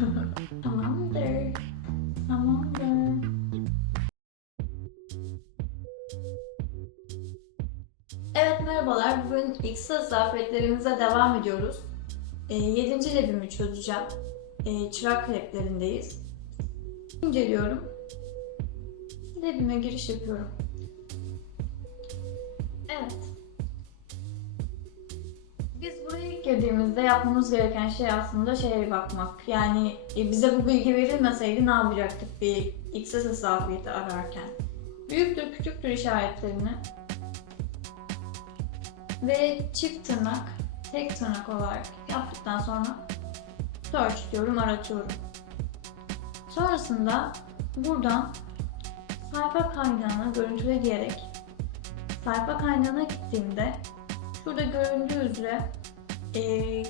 Tamamdır. Tamamdır. Evet merhabalar. Bugün X zafiyetlerimize devam ediyoruz. E, 7. lebimi çözeceğim. E, çırak leblerindeyiz. İnceliyorum. Lebime giriş yapıyorum. Evet. İlk girdiğimizde yapmamız gereken şey aslında şeye bakmak. Yani e, bize bu bilgi verilmeseydi ne yapacaktık bir XSS zafiyeti ararken? Büyüktür küçüktür işaretlerini ve çift tırnak, tek tırnak olarak yaptıktan sonra search diyorum, aratıyorum. Sonrasında buradan sayfa kaynağına görüntüle diyerek sayfa kaynağına gittiğimde şurada göründüğü üzere eee,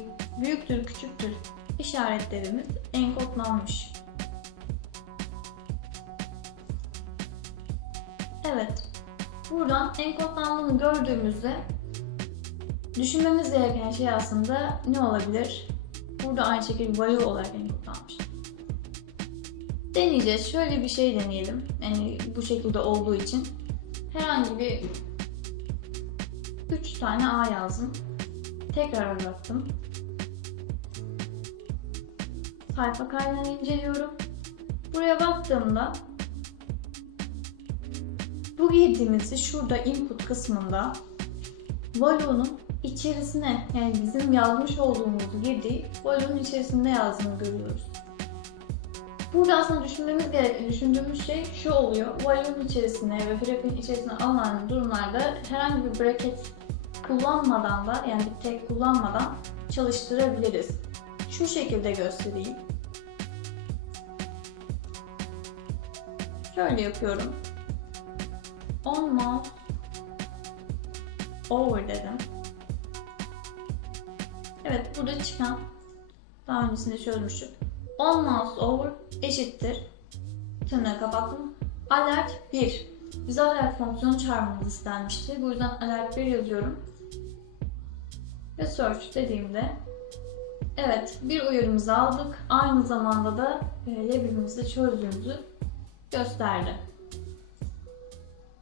büyüktür küçüktür işaretlerimiz enkodlanmış. Evet. Buradan enkodlandığını gördüğümüzde düşünmemiz gereken şey aslında ne olabilir? Burada aynı şekilde value olarak enkodlanmış. Deneyeceğiz. Şöyle bir şey deneyelim. Yani bu şekilde olduğu için herhangi bir 3 tane A yazdım. Tekrar arattım. Sayfa kaynağını inceliyorum. Buraya baktığımda bu girdiğimizi şurada input kısmında value'nun içerisine yani bizim yazmış olduğumuz girdiği value'nun içerisinde yazdığını görüyoruz. Burada aslında düşünmemiz gereken, düşündüğümüz şey şu oluyor. Value'nun içerisine ve grafiğin içerisine alınan durumlarda herhangi bir bracket kullanmadan da yani bir tek kullanmadan çalıştırabiliriz. Şu şekilde göstereyim. Şöyle yapıyorum. On mouse over dedim. Evet burada çıkan daha öncesinde çözmüştük. On mouse over eşittir. Tırnağı kapattım. Alert 1. Bize alert fonksiyonu çağırmamız istenmişti. Bu yüzden alert 1 yazıyorum. Ve dediğimde Evet bir uyarımızı aldık. Aynı zamanda da e, labelimizi çözdüğümüzü gösterdi.